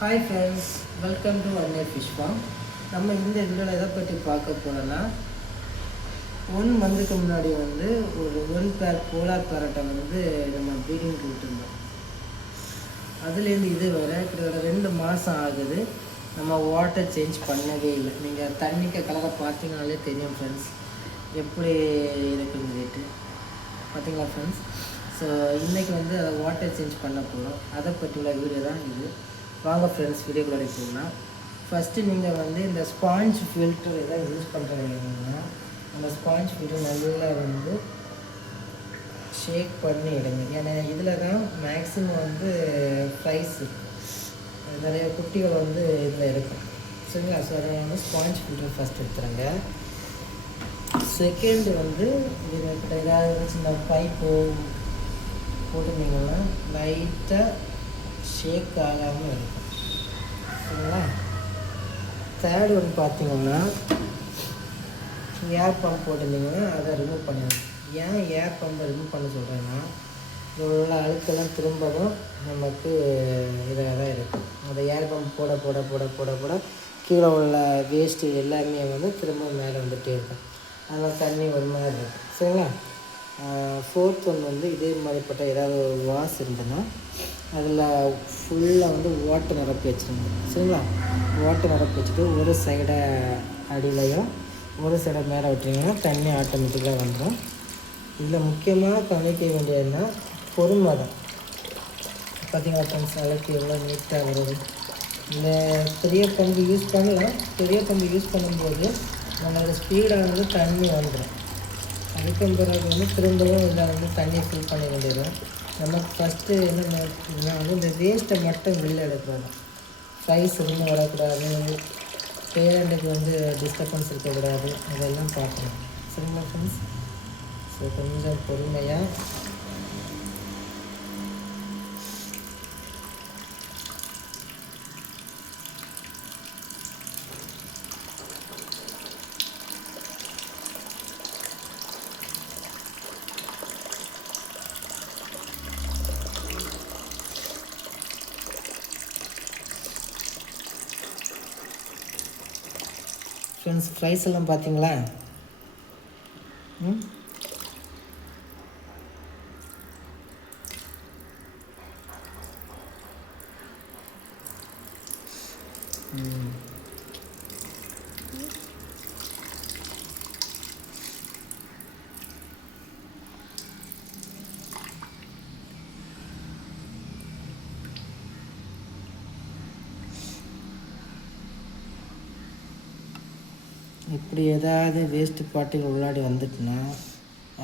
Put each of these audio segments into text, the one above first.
Hi friends, welcome to அன்னை fish form. நம்ம இந்த வீடியோவில் எதை பற்றி பார்க்க போகிறோன்னா, 1 மந்த்துக்கு முன்னாடி ஒரு 1 பேர் போலார் பேரட்டை நம்ம ப்ரீடிங்க்கு விட்டுருந்தோம். அதுலேருந்து இது வர கிட்டத்தட்ட 2 மாதம் ஆகுது. நம்ம வாட்டர் சேஞ்ச் பண்ணவே இல்லை. நீங்கள் தண்ணிக்கு கலக்க பார்த்தீங்கனாலே தெரியும் ஃப்ரெண்ட்ஸ், எப்படி இருக்குன்னு சொல்லிட்டு பார்த்தீங்களா ஃப்ரெண்ட்ஸ். ஸோ இன்றைக்கி அதை வாட்டர் சேஞ்ச் பண்ண போகிறோம். அதை பற்றியுள்ள வீடியோ தான் இது. வாங்க ஃப்ரெண்ட்ஸ், வீடியோக்குள்ளே போகலாம். ஃபஸ்ட்டு நீங்கள் இந்த ஸ்பாஞ்ச் ஃபில்டர் எதாவது யூஸ் பண்ணுறீங்கன்னா, அந்த ஸ்பாஞ்ச் ஃபில்டர் நல்லா ஷேக் பண்ணி எடுங்க. ஏன்னா இதில் தான் மேக்ஸிமம் ஃப்ரைஸ் நிறைய குட்டிகள் இதில் இருக்கும். சரிங்களா? ஸோ அதை ஸ்பாஞ்ச் ஃபில்டர் ஃபஸ்ட் எடுத்துருங்க. செகண்டு இதில் ஏதாவது சின்ன பைப்பு போட்டுருந்தீங்கன்னா லைட்டாக ஷேக் ஆகாமல் இருக்கும். சரிங்களா? தேர்டு பார்த்தீங்கன்னா, ஏர் பம்ப் போட்டிருந்தீங்கன்னா அதை ரிமூவ் பண்ணிடணும். ஏன் ஏர் பம்பை ரிமூவ் பண்ண சொல்கிறேன்னா, உள்ள அழுக்கெல்லாம் திரும்பவும் நமக்கு இதாக தான் இருக்கும். அந்த ஏர் பம்ப் போட போட போட போட போட கீழே உள்ள வேஸ்ட்டு எல்லாமே திரும்ப மேலே வந்துகிட்டே இருக்கும். அதனால் தண்ணி ஒரு மாதிரி இருக்கும். சரிங்களா? ஃபோர்த் ஒன் இதே மாதிரிப்பட்ட ஏதாவது வாஷ் இருந்ததுன்னா அதில் ஃபுல்லாக வாட்டர் நிரப்பி வச்சுருங்க. சரிங்களா? வாட்டர் நிரப்பி வச்சுட்டு ஒரு சைடை அடியிலையும் ஒரு சைடை மேலே விட்டிங்கன்னா தண்ணி ஆட்டோமேட்டிக்காக வந்துடும். இதில் முக்கியமாக கவனிக்க வேண்டியதுன்னா பொறுமை தான். பார்த்திங்களா ஃப்ரெண்ட்ஸ், அளவுக்கு எவ்வளோ நீட்டாக வருது. இந்த பெரிய பம்பு யூஸ் பண்ணலாம். பெரிய பம்பு யூஸ் பண்ணும்போது நம்மளோட ஸ்பீடாக தண்ணி வந்துடும். அதுக்கும் பிறகு திரும்பவும் இதில் தண்ணி ஃபில் பண்ண வேண்டியது. நமக்கு ஃபஸ்ட்டு என்ன இந்த வேஸ்ட்டை மட்டும் வெளில எடுக்கிறது. ஃப்ரைஸ் எதுவும் வரக்கூடாது, பேரண்ட்டுக்கு டிஸ்டர்பன்ஸ் இருக்கக்கூடாது, அதெல்லாம் பார்க்கணும். சரிங்களா ஃப்ரெண்ட்ஸ்? ஸோ கொஞ்சம் பொறுமையாக ஃப்ரெண்ட்ஸ், ஃப்ரைஸ் எல்லாம் பார்த்தீங்களா? இப்படி ஏதாவது வேஸ்ட்டு பார்ட்டிகள் உள்ளாடி வந்துட்டுனா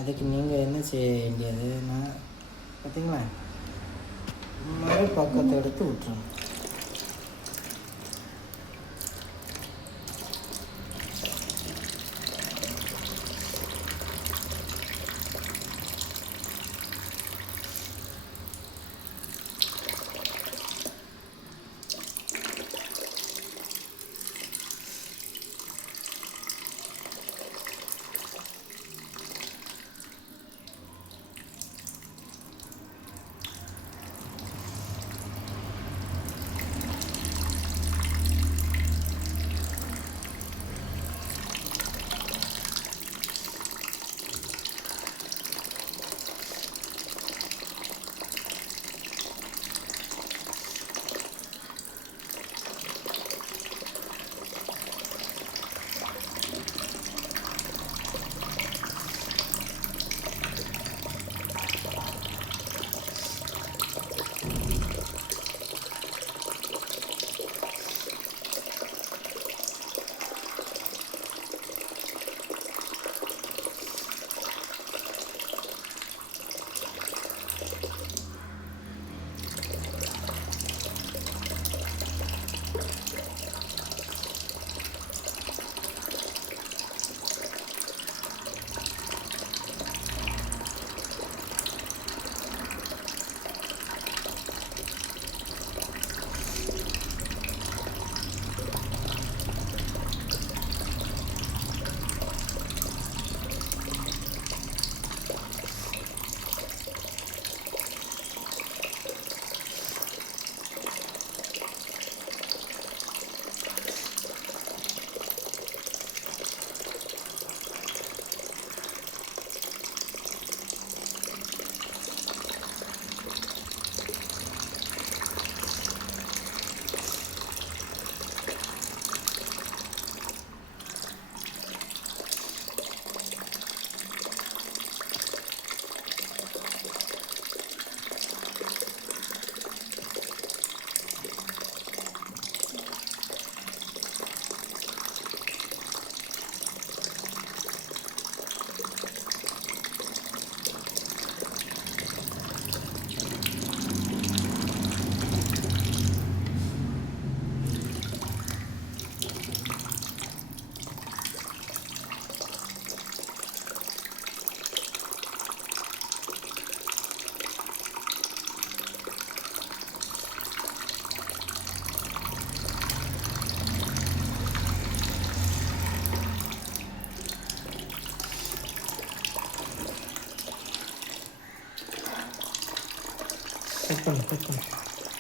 அதுக்கு நீங்கள் என்ன செய்ய வேண்டியதுன்னா, பார்த்தீங்களா, மறு பக்கத்தை எடுத்து விட்டுருங்க. கட் பண்ணு